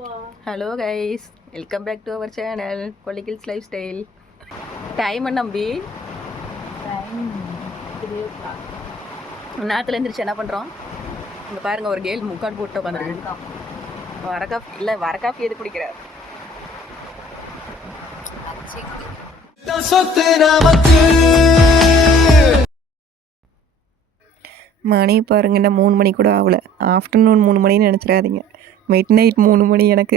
Hello guys, welcome back to our channel Kolli Hills life style. Time நம்பி நேரத்தில் எழுந்திரிச்சு என்ன பண்ணுறோம்? இங்கே பாருங்கள், ஒரு கேள் முக்காடு போட்டு உட்காந்துருக்கு. வர காஃபி எது குடிக்கிறார்? மணி பாருங்க, என்ன 3 மணி கூட ஆகலை. ஆஃப்டர்நூன் 3 மணின்னு நினச்சிடாதீங்க, மிட் நைட் 3 மணி எனக்கு.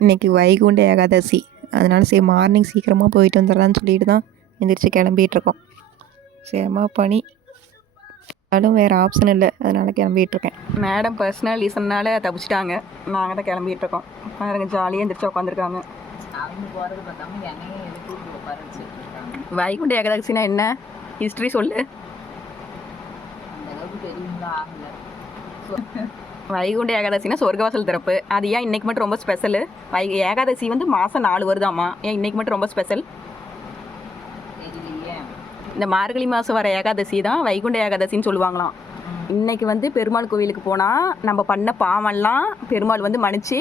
இன்றைக்கி வைகுண்ட ஏகாதசி, அதனால சரி மார்னிங் சீக்கிரமாக போயிட்டு வந்துடலான்னு சொல்லிட்டு தான் எந்திரிச்சு கிளம்பிகிட்ருக்கோம். சரிம்மா பனி அதுவும் வேறு ஆப்ஷன் இல்லை, அதனால் கிளம்பிகிட்ருக்கேன். மேடம் பர்சனல் ரீசன்னால் தப்பிச்சிட்டாங்க, நாங்கள் தான் கிளம்பிகிட்ருக்கோம். பாருங்க, ஜாலியாக எந்திரிச்சு உட்காந்துருக்காங்க. வைகுண்ட ஏகாதசினா என்ன ஹிஸ்ட்ரி சொல்லு. வைகுண்ட ஏகாதசினா சொர்க்கவாசல் திறப்பு. அது ஏன் இன்னைக்கு மட்டும் ரொம்ப ஸ்பெஷலு? ஏகாதசி வந்து மாதம் 4 வருதாம்மா, ஏன் இன்னைக்கு மட்டும் ரொம்ப ஸ்பெஷல்? இந்த மார்கழி மாதம் வர ஏகாதசி தான் வைகுண்ட ஏகாதசின்னு சொல்லுவாங்களாம். இன்னைக்கு வந்து பெருமாள் கோவிலுக்கு போனால் நம்ம பண்ண பாவம்லாம் பெருமாள் வந்து மன்னிச்சு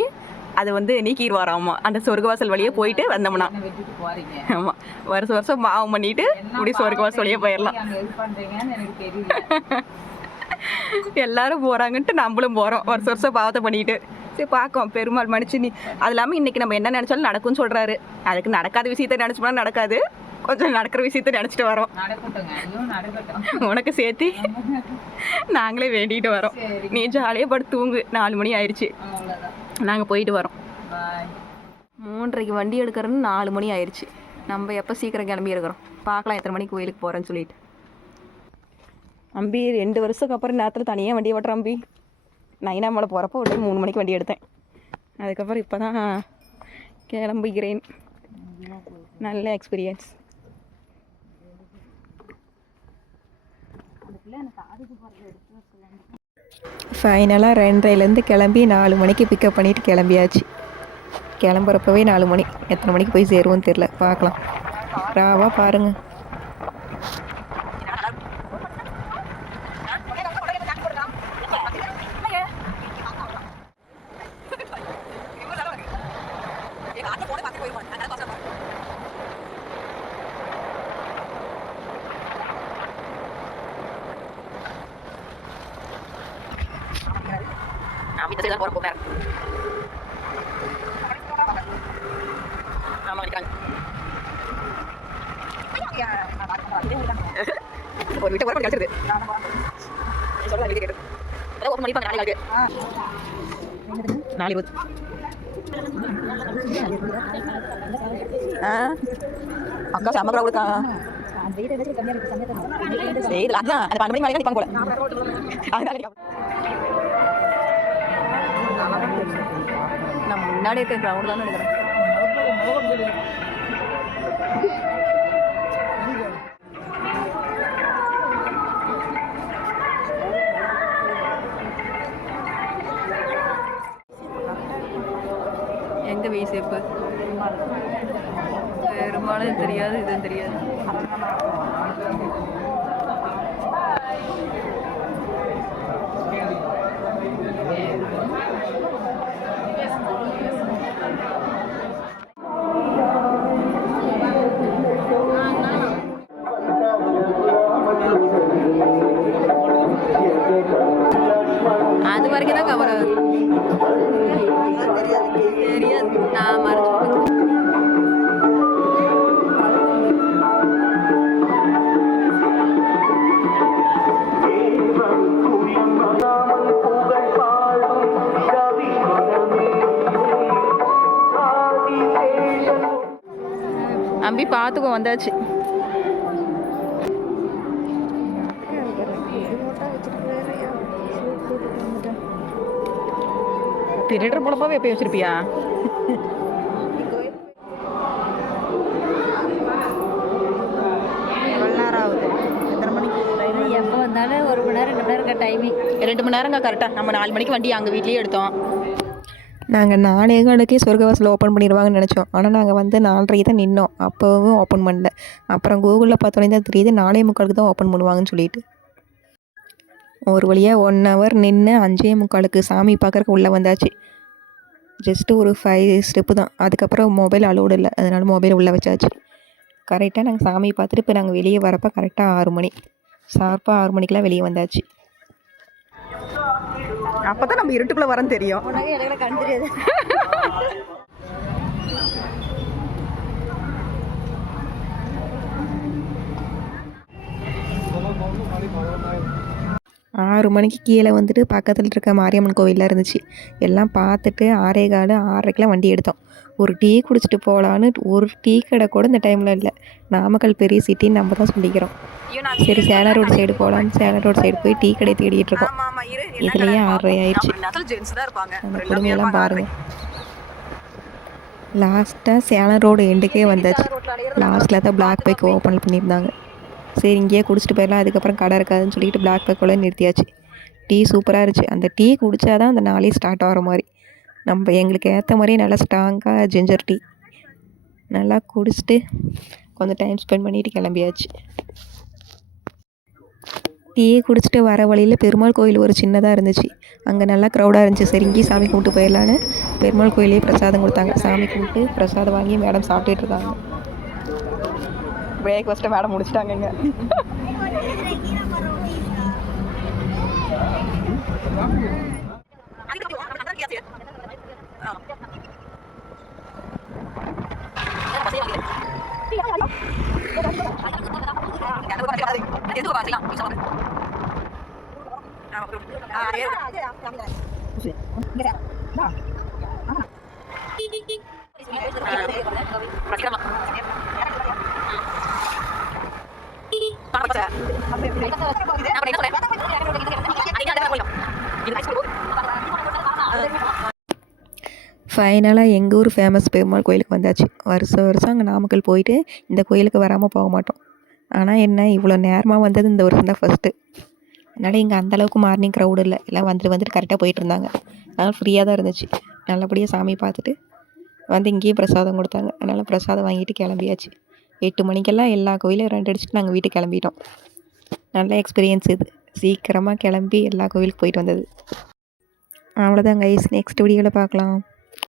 அதை வந்து நீக்கிடுவாராம்மா. அந்த சொர்க்கவாசல் வழியே போயிட்டு வந்தோம்னா. ஆமாம், வருஷம் பாவம் பண்ணிட்டு இப்படி சொர்க்கவாசல் வழியே போயிடலாம். எல்லாரும் போகிறாங்கன்ட்டு நம்மளும் போகிறோம், வருஷம் பாவத்தை பண்ணிட்டு. சரி பார்க்கோம், பெருமாள் மன்னிச்சு நீ. அது இல்லாமல் இன்றைக்கி நம்ம என்ன நினச்சாலும் நடக்கும்னு சொல்கிறாரு. அதுக்கு நடக்காத விஷயத்த நினச்சோம்னா நடக்காது, கொஞ்சம் நடக்கிற விஷயத்த நினச்சிட்டு வரோம். உனக்கு சேர்த்து நாங்களே வேண்டிகிட்டு வரோம். நீ ஜாலியாக படுத்து தூங்கு. 4 மணி ஆயிடுச்சு, நாங்கள் போயிட்டு வரோம். 3:30க்கு வண்டி எடுக்கிறோன்னு 4 மணி ஆயிடுச்சு. நம்ம எப்போ சீக்கிரம் கிளம்பி இருக்கிறோம், பார்க்கலாம் எத்தனை மணிக்கு கோயிலுக்கு போகிறேன்னு சொல்லிட்டு. அம்பி 2 வருஷத்துக்கு அப்புறம் நேரத்தில் தனியாக வண்டி ஓட்டுறேன் அம்பி. நைனாமலை போகிறப்போ ஒரு 3 மணிக்கு வண்டி எடுத்தேன். அதுக்கப்புறம் இப்போ தான் கிளம்புகிறேன். நல்ல எக்ஸ்பீரியன்ஸ். ஃபைனலாக 2:30லேருந்து கிளம்பி 4 மணிக்கு பிக்கப் பண்ணிவிட்டு கிளம்பியாச்சு. கிளம்புறப்பவே 4 மணி. எத்தனை மணிக்கு போய் சேருவோன்னு தெரில, பார்க்கலாம். ராவா பாருங்கள். ஒரு வீட்டை வர கிடச்சிருது. ஓப்பன் பண்ணி நாளைக்கு 4:20. அக்கா செம்ம இருக்கா. சரி அதான் அந்த 12 மணி மேலே நிற்பாங்க போல. நான் முன்னாடி இருக்க கிரவுண்ட் தான் நினைக்கிறேன். எங்கே வி சேப்பு பெரும்பாலும் தெரியாது, இதுவும் தெரியாது. அது வரைக்கும் தான் கவர் ஆகுது, தெரியாது. நான் மறைச்சு அம்பி பார்த்துக்கோ, வந்தாச்சு. திருடர் பொழப்பாவே எப்போ வச்சிருப்பியா? எப்போ வந்தாலும் 1 மணி நேரம் 2 மணி நேரம் டைமிங். 2 மணி நேரங்க கரெக்டாக. நம்ம 4 மணிக்கு வண்டி அங்கே வீட்லேயே எடுத்தோம். நாங்கள் 4:15க்கே சொர்க்கவாசல் ஓப்பன் பண்ணிடுவாங்கன்னு நினச்சோம். ஆனால் நாங்கள் வந்து 4:30 தான் நின்னோம், அப்போவும் ஓப்பன் பண்ணல. அப்புறம் கூகுளில் பார்த்தோன்னே தான் தெரியுது 4:45 தான் ஓப்பன் பண்ணுவாங்கன்னு சொல்லிட்டு. ஒரு வழியாக 1 ஹவர் நின்று 5:45 சாமி பார்க்குறக்கு உள்ளே வந்தாச்சு. ஜஸ்ட்டு ஒரு 5 ஸ்டெப்பு தான். அதுக்கப்புறம் மொபைல் அலோடு இல்லை, அதனால் மொபைல் உள்ளே வச்சாச்சு. கரெக்டாக நாங்கள் சாமியை பார்த்துட்டு இப்போ நாங்கள் வெளியே வரப்போ கரெக்டாக 6 மணி, ஷார்ப்பாக 6 மணிக்கெலாம் வெளியே வந்தாச்சு. அப்போ தான் நம்ம இருட்டுக்குள்ளே வரன்னு தெரியும். உனக்கு எனக்கு கண் தெரியாது. 6 மணிக்கு கீழே வந்துட்டு பக்கத்தில் இருக்க மாரியம்மன் கோவிலில் இருந்துச்சு. எல்லாம் பார்த்துட்டு 6:15 6:30க்கெலாம் வண்டி எடுத்தோம். ஒரு டீ குடிச்சிட்டு போகலான்னு ஒரு டீ கடை கூட இந்த டைமில் இல்லை. நாமக்கல் பெரிய சிட்டின்னு நம்ம தான் சொல்லிக்கிறோம். சரி சேலம் ரோடு சைடு போகலான்னு சேலம் ரோடு சைடு போய் டீ கடை தேடிட்டு இருக்கோம். இதுலேயே 6:30 ஆயிடுச்சு. அந்த கொடுமையெல்லாம் பாருங்கள். லாஸ்ட்டாக சேலம் ரோடு எண்டுக்கே வந்தாச்சு. லாஸ்ட்டில் தான் பிளாக் பைக் ஓப்பன் பண்ணியிருந்தாங்க. சரி இங்கேயே குடிச்சிட்டு போயிடலாம், அதுக்கப்புறம் கடை இருக்காதுன்னு சொல்லிட்டு பிளாக் பைக்கோட நிறுத்தியாச்சு. டீ சூப்பராக இருந்துச்சு. அந்த டீ குடித்தா தான் அந்த நாளே ஸ்டார்ட் ஆகிற மாதிரி. நம்ம எங்களுக்கு ஏற்ற மாதிரியே நல்லா ஸ்ட்ராங்காக ஜிஞ்சர் டீ நல்லா குடிச்சிட்டு கொஞ்சம் டைம் ஸ்பெண்ட் பண்ணிவிட்டு கிளம்பியாச்சு. டீ குடிச்சிட்டு வர வழியில் பெருமாள் கோயில் ஒரு சின்னதாக இருந்துச்சு. அங்கே நல்லா க்ரௌடாக இருந்துச்சு. சரி இங்கேயும் சாமி கும்பிட்டு போயிடலான்னு பெருமாள் கோயிலே பிரசாதம் கொடுத்தாங்க. சாமி கும்பிட்டு பிரசாதம் வாங்கி மேடம் சாப்பிட்டுட்டு இருக்காங்க. பிரேக்ஃபாஸ்ட்டை மேடம் முடிச்சிட்டாங்கங்க. ஃபைனலாக எங்கள் ஊர் ஃபேமஸ் பெருமாள் கோயிலுக்கு வந்தாச்சு. வருஷம் அங்கே நாமக்கல் போயிட்டு இந்த கோயிலுக்கு வராமல் போக மாட்டோம். ஆனால் என்ன இவ்வளோ நேரமாக வந்தது இந்த வருஷம் தான் ஃபஸ்ட்டு. அதனால் இங்கே அந்தளவுக்கு மார்னிங் க்ரௌடு இல்லை. எல்லாம் வந்துட்டு கரெக்டாக போயிட்டு இருந்தாங்க. அதனால் ஃப்ரீயாக தான் இருந்துச்சு. நல்லபடியாக சாமி பார்த்துட்டு வந்து இங்கேயே பிரசாதம் கொடுத்தாங்க. அதனால் பிரசாதம் வாங்கிட்டு கிளம்பியாச்சு. 8 மணிக்கெல்லாம் எல்லா கோயிலும் ரவுண்ட் அடிச்சுட்டு நாங்கள் வீட்டுக்கு கிளம்பிட்டோம். நல்ல எக்ஸ்பீரியன்ஸ் இது. சீக்கிரமாக கிளம்பி எல்லா கோயிலுக்கு போயிட்டு வந்தது. அவ்வளோதான் கைஸ், நெக்ஸ்ட் வீடியோவில் பார்க்கலாம்.